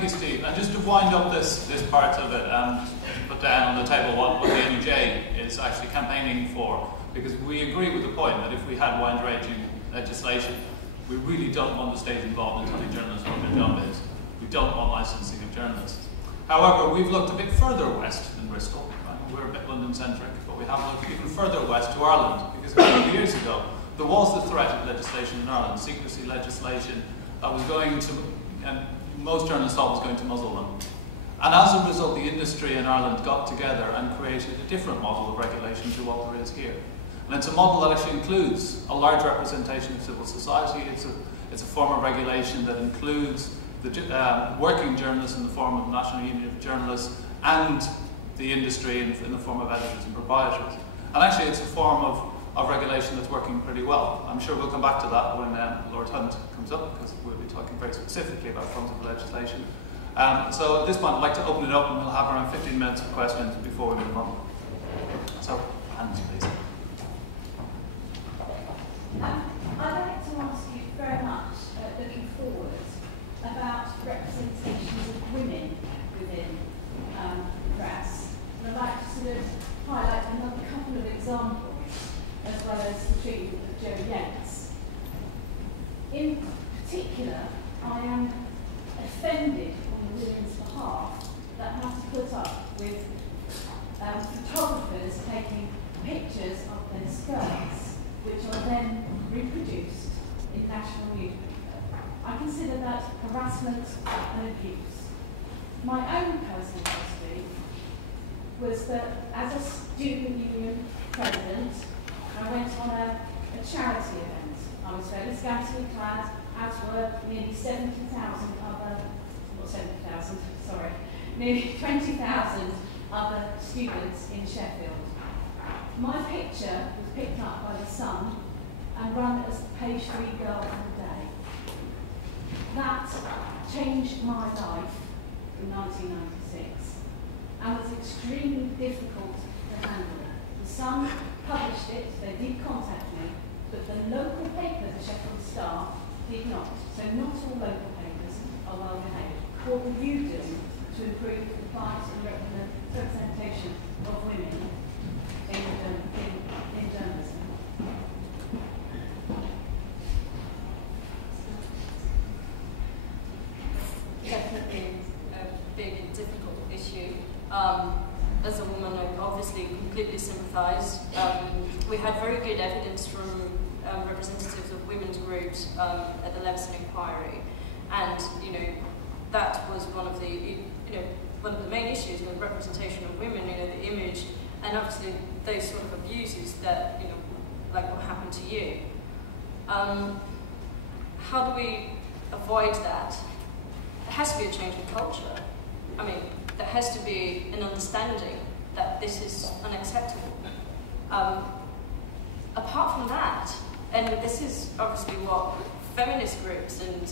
Thank you, Steve. And just to wind up this part of it and put down on the table what the NUJ is actually campaigning for, because we agree with the point that if we had wide-ranging legislation, we really don't want the state involved in telling journalists what their job is. We don't want licensing of journalists. However, we've looked a bit further west than Bristol. Right? We're a bit London-centric, but we have looked even further west to Ireland, because a couple of years ago, there was the threat of legislation in Ireland, secrecy legislation, that was going to, and most journalists thought was going to muzzle them. And as a result, the industry in Ireland got together and created a different model of regulation to what there is here. And it's a model that actually includes a large representation of civil society. It's a form of regulation that includes the working journalists in the form of the National Union of Journalists and the industry in the form of editors and proprietors. And actually it's a form of regulation that's working pretty well. I'm sure we'll come back to that when Lord Hunt comes up, because we'll be talking very specifically about forms of legislation. So at this point I'd like to open it up, and we'll have around 15 minutes for questions before we move on. So, hands please. I'd like to ask you very much, looking forward, about representations of women within the press. And I'd like to sort of highlight another couple of examples, as well as the treatment of Jo Yates. In particular, I am offended on the women's behalf that have to put up with photographers taking pictures of their skirts, which are then reproduced in national newspaper. I consider that harassment and abuse. My own personal history was that as a student union president, I went on a charity event. I was fairly scantily clad, as were nearly 70,000 other, not 70,000, sorry, nearly 20,000 other students in Sheffield. My picture was picked up by the Sun and run as the page 3 girl of the day. That changed my life in 1996 and was extremely difficult to handle. The Sun published it, they did contact me, but the local paper, the Sheffield Star, did not. So not all local papers are well behaved. What will you do to improve the compliance and representation of women in journalism? Definitely a big and difficult issue. As a woman, I obviously completely sympathise. We had very good evidence from representatives of women's groups at the Leveson inquiry, and that was one of the main issues, the representation of women, the image, and obviously those sort of abuses that like what happened to you. How do we avoid that? There has to be a change in culture. I mean, there has to be an understanding that this is unacceptable. Apart from that, and this is obviously what feminist groups and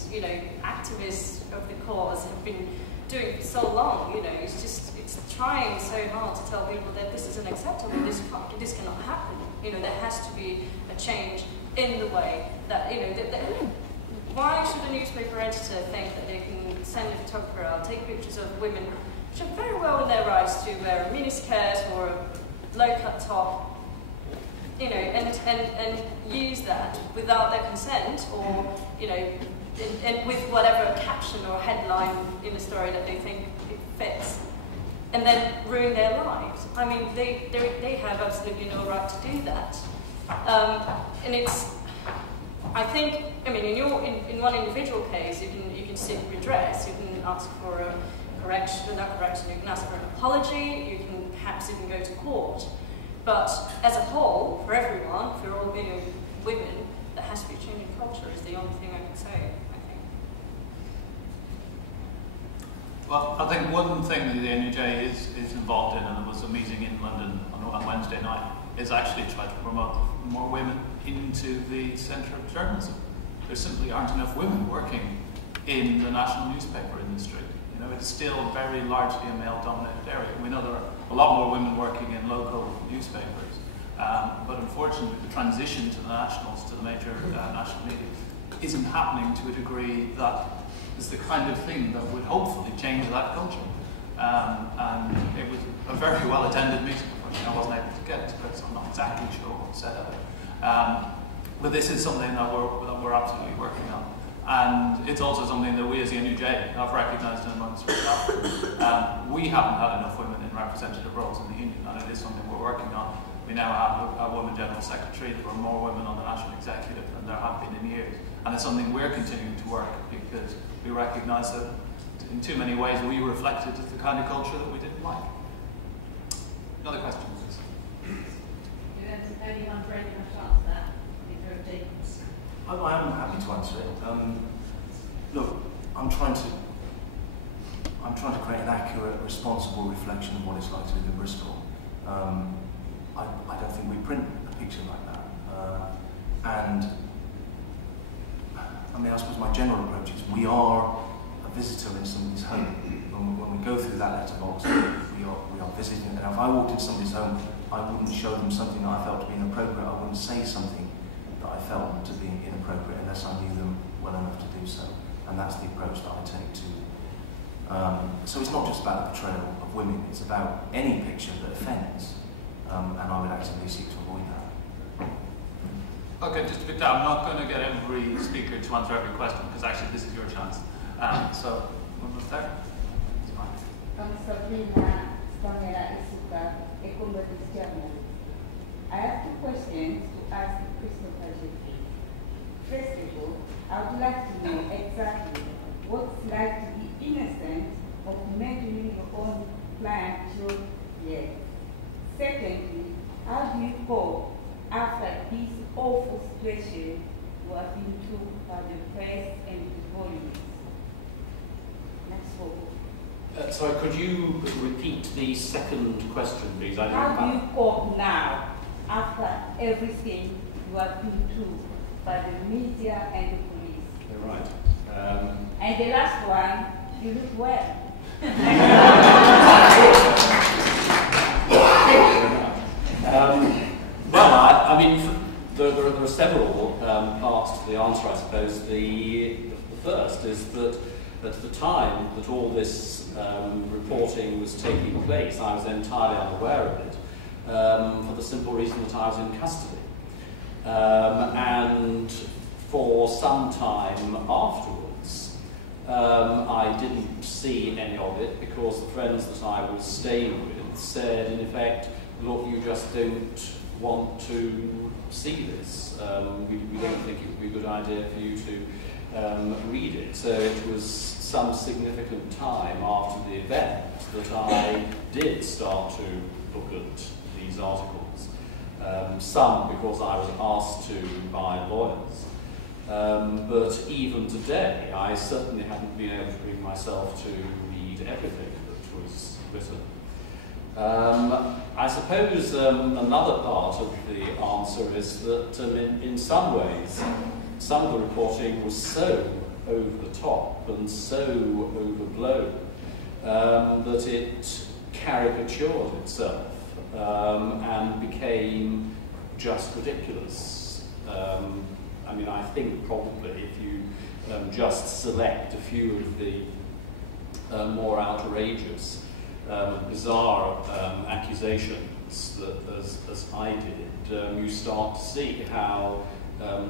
activists of the cause have been doing for so long, it's trying so hard to tell people that this is unacceptable, this cannot happen. There has to be a change in the way that, why should a newspaper editor think that they can send a photographer out, take pictures of women which are very well in their rights to wear a miniskirt or a low-cut top, and use that without their consent, or and with whatever caption or headline in the story that they think it fits, and then ruin their lives. I mean, they have absolutely no right to do that. And it's, I think, I mean, in one individual case, you can seek redress, you can ask for a correction, not correction, you can ask for an apology, you can perhaps even go to court. But as a whole, for everyone, for all women, there has to be a change in culture is the only thing I can say, I think. Well, I think one thing that the NUJ is involved in, and there was a meeting in London on Wednesday night, is actually try to promote more women into the centre of journalism. There simply aren't enough women working in the national newspaper industry. It's still very largely a male-dominated area. We know there are a lot more women working in local newspapers, but unfortunately the transition to the nationals, to the major national media, isn't happening to a degree that is the kind of thing that would hopefully change that culture. And it was a very well attended meeting. Unfortunately, I wasn't able to get it because I'm not exactly sure what's said of it. But this is something that we're absolutely working on. And it's also something that we as the NUJ have recognised amongst ourselves. We haven't had enough women in representative roles in the union, and it is something we're working on. We now have a woman general secretary. There are more women on the national executive than there have been in years. And it's something we're continuing to work because we recognise that in too many ways we reflected the kind of culture that we didn't like. Another question, please. Anyone ready to answer that? I am happy to answer it. Look, I'm trying to create an accurate, responsible reflection of what it's like to live in Bristol. I don't think we print a picture like that. And I mean, I suppose my general approach is we are a visitor in somebody's home. When we go through that letterbox, we are visiting. And if I walked into somebody's home, I wouldn't show them something that I felt to be inappropriate. I wouldn't say something that I felt to be inappropriate unless I knew them well enough to do so. And that's the approach that I take to. So it's not just about the portrayal of women, it's about any picture that offends. And I would actively seek to avoid that. Okay, just to be clear, I'm not going to get every speaker to answer every question because actually this is your chance. So, one more there. I have two questions to ask Christopher Jeffrey. First of all, I would like to know exactly what's like to be innocent of measuring your own client your years. Secondly, how do you cope after this awful situation you have been told by the press and the police? That's all. Sorry, could you repeat the second question, please? How do you cope now after everything you have been told by the media and the police? You're right. And the last one, you look well. Well, I mean, there are several parts to the answer, I suppose. The first is that at the time that all this reporting was taking place, I was entirely unaware of it, for the simple reason that I was in custody. And for some time afterwards, I didn't see any of it because the friends that I was staying with said, in effect, look, you just don't want to see this. We don't think it would be a good idea for you to read it. So it was some significant time after the event that I did start to look at these articles. Some because I was asked to by lawyers. But even today, I certainly haven't been able to bring myself to read everything that was written. I suppose another part of the answer is that in some ways, some of the reporting was so over the top and so overblown that it caricatured itself and became just ridiculous. I mean, I think probably if you just select a few of the more outrageous, bizarre accusations that, as I did, you start to see how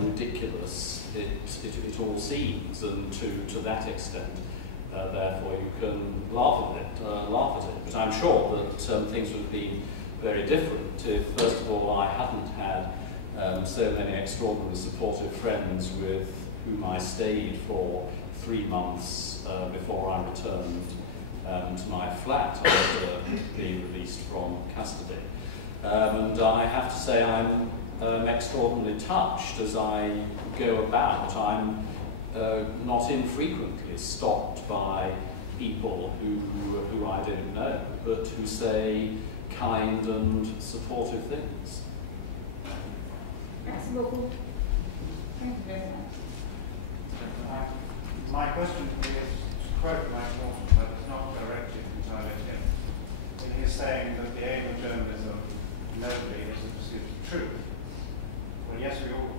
ridiculous it all seems, and to that extent, therefore, you can laugh at it. But I'm sure that things would have been very different if, first of all, I hadn't had so many extraordinarily supportive friends with whom I stayed for 3 months before I returned to my flat after being released from custody. And I have to say I'm extraordinarily touched as I go about. I'm not infrequently stopped by people who I don't know, but who say kind and supportive things. Merci beaucoup. Thank you very much. My question is to quote Mike Norton, but it's not directed entirely at him. When he's saying that the aim of journalism, nobly, is the pursuit of truth. Well, yes, we all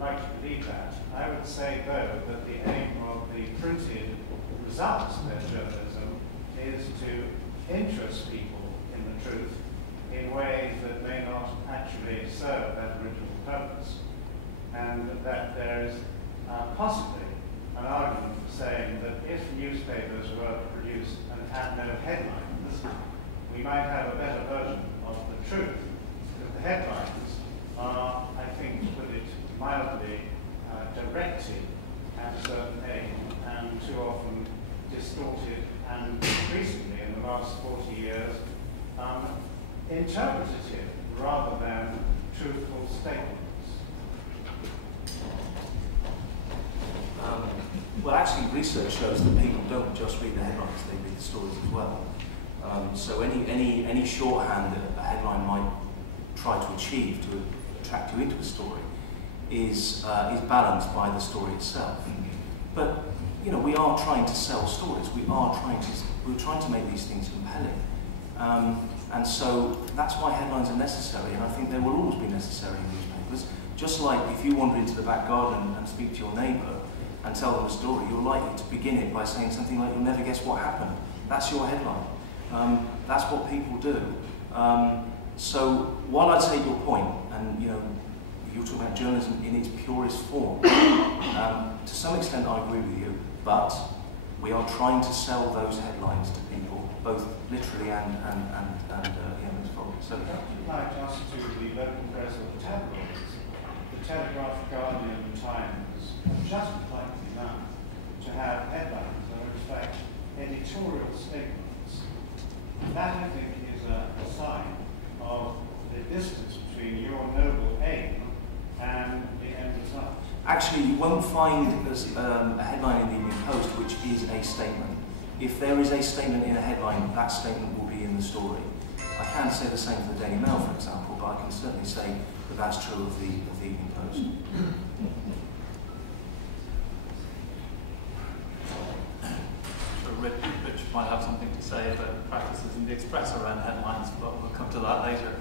like to believe that. I would say, though, that the aim of the printed results-led journalism is to interest people in the truth in ways that may not actually serve that original purpose. And that there is possibly an argument for saying that if newspapers were produced and had no headlines, we might have a better version of the truth. Because the headlines are, I think, to put it mildly, directed at a certain aim and too often distorted and increasingly in the last 40 years interpretative rather than truthful statements. Well, actually, research shows that people don't just read the headlines; they read the stories as well. So any shorthand that a headline might try to achieve to attract you into a story is balanced by the story itself. But you know, we are trying to sell stories. We're trying to make these things compelling, and so that's why headlines are necessary. And I think they will always be necessary in newspapers. Just like if you wander into the back garden and speak to your neighbour and tell them a story, you're likely to begin it by saying something like, "You'll never guess what happened." That's your headline. That's what people do. So while I take your point, and you know, you're talking about journalism in its purest form, to some extent I agree with you, but we are trying to sell those headlines to people, both literally and metaphorically. So like us to the local press of the tabloids. The Telegraph, Guardian, and Times have just likely enough to have headlines that are in fact editorial statements. That, I think, is a sign of the distance between your noble aim and the end result. actually, you won't find a headline in the Evening Post which is a statement. If there is a statement in a headline, that statement will be in the story. I can't say the same for the Daily Mail, for example, but I can certainly say that that's true of the Evening Post. Rich might have something to say about practices in the Express around headlines, but we'll come to that later.